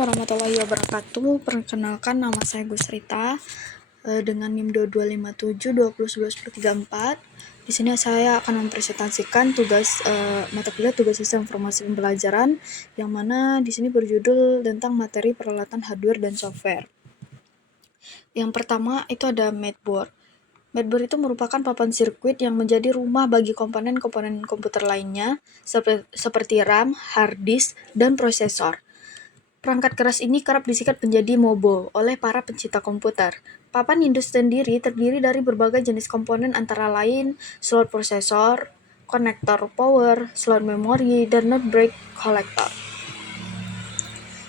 warahmatullahi wabarakatuh. Perkenalkan, nama saya Gus Rita dengan NIM 2257201134. Di sini saya akan mempresentasikan tugas mata kuliah tugas sistem informasi pembelajaran yang mana di sini berjudul tentang materi peralatan hardware dan software. Yang pertama itu ada Madboard. Madboard itu merupakan papan sirkuit yang menjadi rumah bagi komponen-komponen komputer lainnya seperti RAM, hard disk, dan prosesor. Perangkat keras ini kerap disingkat menjadi MOBO oleh para pencinta komputer. Papan induk sendiri terdiri dari berbagai jenis komponen antara lain slot prosesor, konektor power, slot memori, dan node break collector.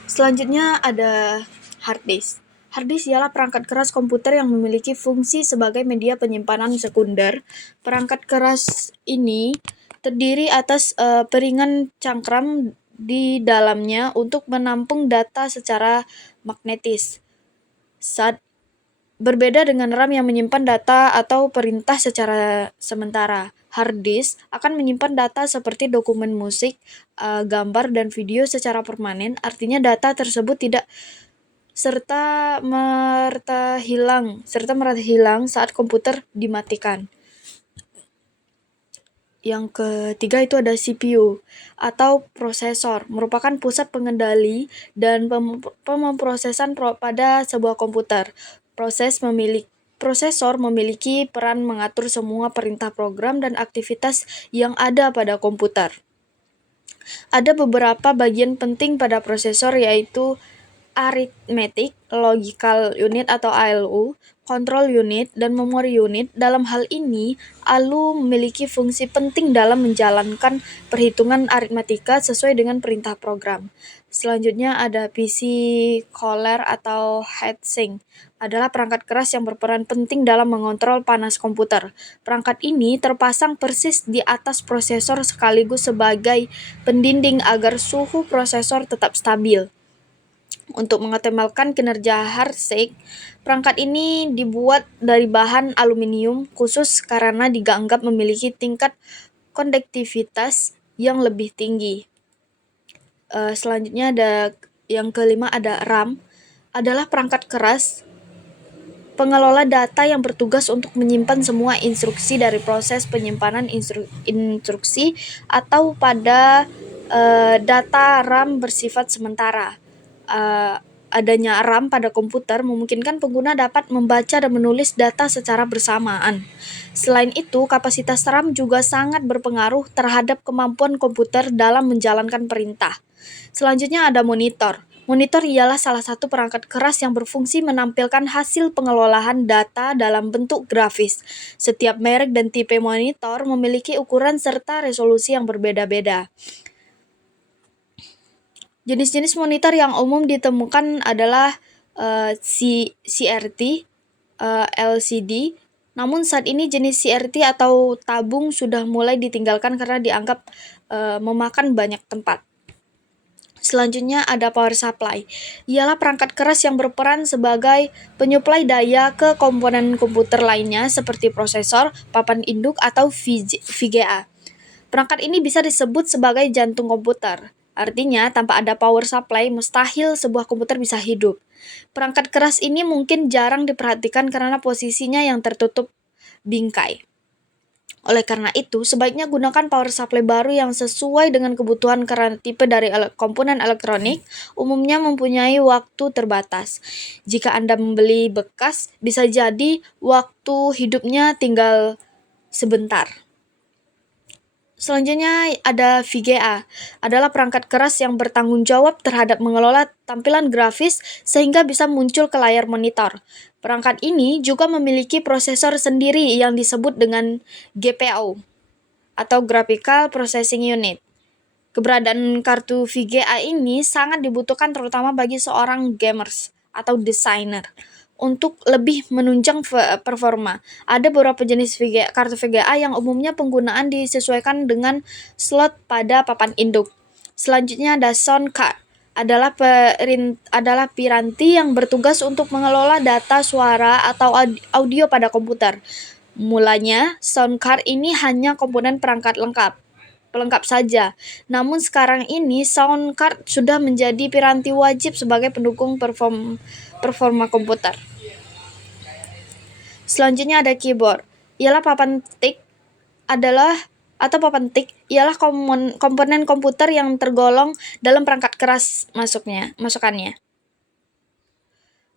Selanjutnya ada hard disk. Hard disk ialah perangkat keras komputer yang memiliki fungsi sebagai media penyimpanan sekunder. Perangkat keras ini terdiri atas piringan cangkram di dalamnya untuk menampung data secara magnetis. Berbeda dengan RAM yang menyimpan data atau perintah secara sementara, hard disk akan menyimpan data seperti dokumen musik, gambar, dan video secara permanen. Artinya data tersebut tidak serta merta hilang saat komputer dimatikan. Yang ketiga itu ada CPU atau prosesor, merupakan pusat pengendali dan pemrosesan pada sebuah komputer. Prosesor memiliki peran mengatur semua perintah program dan aktivitas yang ada pada komputer. Ada beberapa bagian penting pada prosesor, yaitu arithmetic, logical unit atau ALU, control unit, dan memory unit. Dalam hal ini, ALU memiliki fungsi penting dalam menjalankan perhitungan aritmatika sesuai dengan perintah program. Selanjutnya ada PC cooler atau heatsink, adalah perangkat keras yang berperan penting dalam mengontrol panas komputer. Perangkat ini terpasang persis di atas prosesor sekaligus sebagai pendinding agar suhu prosesor tetap stabil. Untuk mengoptimalkan kinerja heatsink, perangkat ini dibuat dari bahan aluminium khusus karena dianggap memiliki tingkat konduktivitas yang lebih tinggi. Selanjutnya ada yang kelima, ada RAM, adalah perangkat keras pengelola data yang bertugas untuk menyimpan semua instruksi dari proses penyimpanan instruksi atau pada data RAM bersifat sementara. Adanya RAM pada komputer memungkinkan pengguna dapat membaca dan menulis data secara bersamaan. Selain itu, kapasitas RAM juga sangat berpengaruh terhadap kemampuan komputer dalam menjalankan perintah. Selanjutnya ada monitor. Monitor ialah salah satu perangkat keras yang berfungsi menampilkan hasil pengelolaan data dalam bentuk grafis. Setiap merek dan tipe monitor memiliki ukuran serta resolusi yang berbeda-beda. Jenis-jenis monitor yang umum ditemukan adalah CRT, LCD. Namun saat ini jenis CRT atau tabung sudah mulai ditinggalkan karena dianggap memakan banyak tempat. Selanjutnya ada power supply. Ialah perangkat keras yang berperan sebagai penyuplai daya ke komponen komputer lainnya seperti prosesor, papan induk, atau VGA. Perangkat ini bisa disebut sebagai jantung komputer. Artinya, tanpa ada power supply, mustahil sebuah komputer bisa hidup. Perangkat keras ini mungkin jarang diperhatikan karena posisinya yang tertutup bingkai. Oleh karena itu, sebaiknya gunakan power supply baru yang sesuai dengan kebutuhan karena tipe dari komponen elektronik umumnya mempunyai waktu terbatas. Jika Anda membeli bekas, bisa jadi waktu hidupnya tinggal sebentar. Selanjutnya ada VGA, adalah perangkat keras yang bertanggung jawab terhadap mengelola tampilan grafis sehingga bisa muncul ke layar monitor. Perangkat ini juga memiliki prosesor sendiri yang disebut dengan GPU atau Graphical Processing Unit. Keberadaan kartu VGA ini sangat dibutuhkan terutama bagi seorang gamers atau desainer untuk lebih menunjang performa. Ada beberapa jenis kartu VGA yang umumnya penggunaan disesuaikan dengan slot pada papan induk. Selanjutnya ada sound card, adalah piranti yang bertugas untuk mengelola data suara atau audio pada komputer. Mulanya, sound card ini hanya komponen perangkat lengkap. pelengkap saja. Namun sekarang ini sound card sudah menjadi piranti wajib sebagai pendukung performa komputer. Selanjutnya ada keyboard. Papan tik ialah komponen komputer yang tergolong dalam perangkat keras masukannya.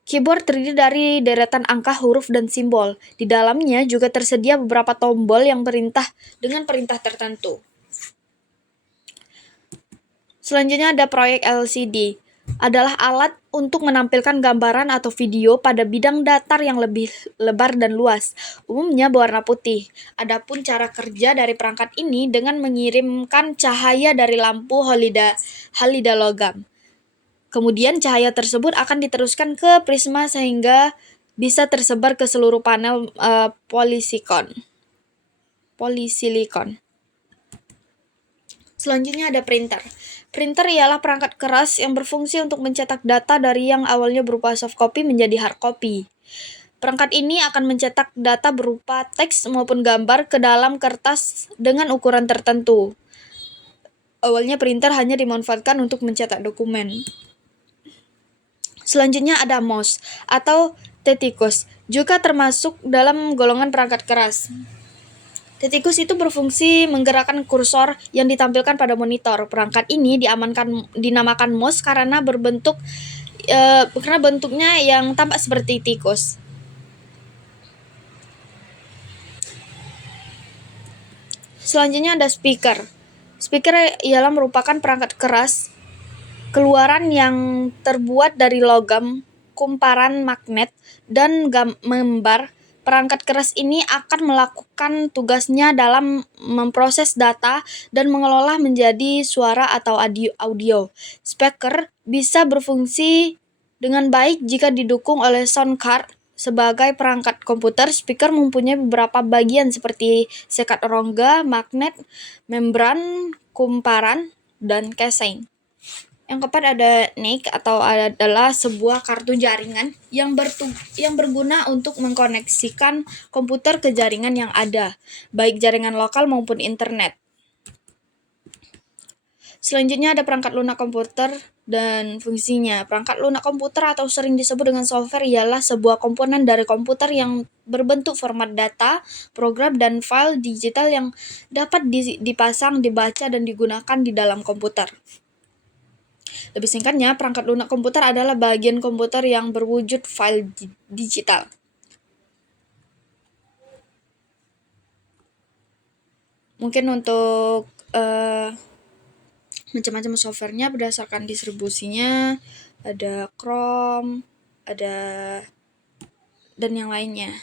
Keyboard terdiri dari deretan angka, huruf, dan simbol. Di dalamnya juga tersedia beberapa tombol yang dengan perintah tertentu. Selanjutnya ada proyek LCD. Adalah alat untuk menampilkan gambaran atau video pada bidang datar yang lebih lebar dan luas, umumnya berwarna putih. Adapun cara kerja dari perangkat ini dengan mengirimkan cahaya dari lampu halida logam. Kemudian cahaya tersebut akan diteruskan ke prisma sehingga bisa tersebar ke seluruh panel polisilikon. Selanjutnya ada printer. Printer ialah perangkat keras yang berfungsi untuk mencetak data dari yang awalnya berupa soft copy menjadi hard copy. Perangkat ini akan mencetak data berupa teks maupun gambar ke dalam kertas dengan ukuran tertentu. Awalnya printer hanya dimanfaatkan untuk mencetak dokumen. Selanjutnya ada mouse atau tetikus, juga termasuk dalam golongan perangkat keras. Tetikus itu berfungsi menggerakkan kursor yang ditampilkan pada monitor. Perangkat ini dinamakan mouse karena bentuknya yang tampak seperti tikus. Selanjutnya ada speaker. Speaker ialah merupakan perangkat keras keluaran yang terbuat dari logam, kumparan magnet, dan member. Perangkat keras ini akan melakukan tugasnya dalam memproses data dan mengolah menjadi suara atau audio. Speaker bisa berfungsi dengan baik jika didukung oleh sound card. Sebagai perangkat komputer, speaker mempunyai beberapa bagian seperti sekat rongga, magnet, membran, kumparan, dan casing. Yang keempat ada NIC adalah sebuah kartu jaringan yang berguna untuk mengkoneksikan komputer ke jaringan yang ada, baik jaringan lokal maupun internet. Selanjutnya ada perangkat lunak komputer dan fungsinya. Perangkat lunak komputer atau sering disebut dengan software ialah sebuah komponen dari komputer yang berbentuk format data, program, dan file digital yang dapat dipasang, dibaca, dan digunakan di dalam komputer. Lebih singkatnya, perangkat lunak komputer adalah bagian komputer yang berwujud file digital. Mungkin untuk macam-macam softwarenya berdasarkan distribusinya, ada Chrome, dan yang lainnya.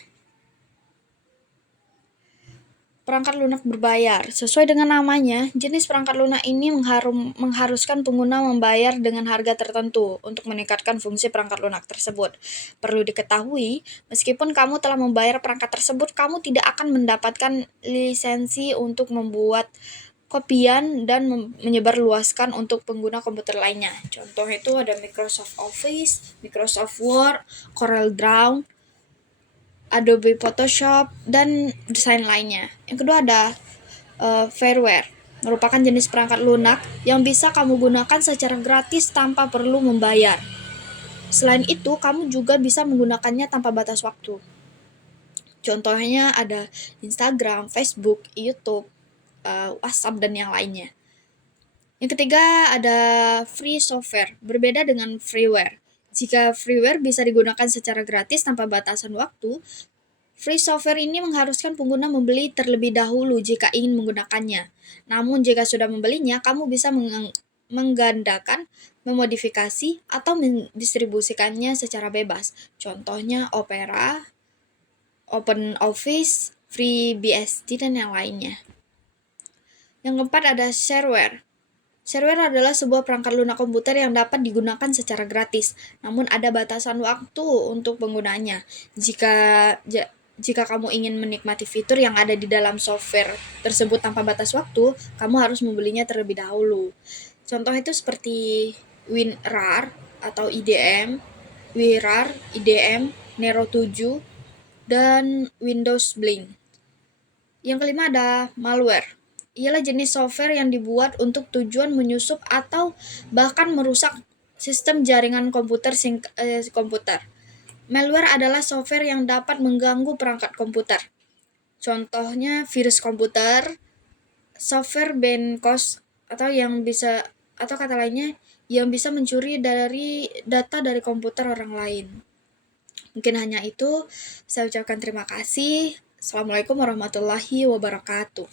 Perangkat lunak berbayar. Sesuai dengan namanya, jenis perangkat lunak ini mengharuskan pengguna membayar dengan harga tertentu untuk meningkatkan fungsi perangkat lunak tersebut. Perlu diketahui, meskipun kamu telah membayar perangkat tersebut, kamu tidak akan mendapatkan lisensi untuk membuat kopian dan menyebarluaskan untuk pengguna komputer lainnya. Contoh itu ada Microsoft Office, Microsoft Word, Corel Draw, Adobe Photoshop, dan desain lainnya. Yang kedua ada Fareware, merupakan jenis perangkat lunak yang bisa kamu gunakan secara gratis tanpa perlu membayar. Selain itu, kamu juga bisa menggunakannya tanpa batas waktu. Contohnya ada Instagram, Facebook, YouTube, WhatsApp, dan yang lainnya. Yang ketiga ada free software, berbeda dengan freeware. Jika freeware bisa digunakan secara gratis tanpa batasan waktu, free software ini mengharuskan pengguna membeli terlebih dahulu jika ingin menggunakannya. Namun jika sudah membelinya, kamu bisa menggandakan, memodifikasi, atau mendistribusikannya secara bebas. Contohnya Opera, OpenOffice, FreeBSD, dan yang lainnya. Yang keempat ada shareware. Shareware adalah sebuah perangkat lunak komputer yang dapat digunakan secara gratis, namun ada batasan waktu untuk penggunanya. Jika kamu ingin menikmati fitur yang ada di dalam software tersebut tanpa batas waktu, kamu harus membelinya terlebih dahulu. Contoh itu seperti WinRAR atau IDM, WinRAR, IDM, Nero 7, dan Windows Blink. Yang kelima ada malware. ialah jenis software yang dibuat untuk tujuan menyusup atau bahkan merusak sistem jaringan komputer. Malware adalah software yang dapat mengganggu perangkat komputer. Contohnya virus komputer, software BenCos atau kata lainnya yang bisa mencuri dari data dari komputer orang lain. Mungkin hanya itu. Saya ucapkan terima kasih. Assalamualaikum warahmatullahi wabarakatuh.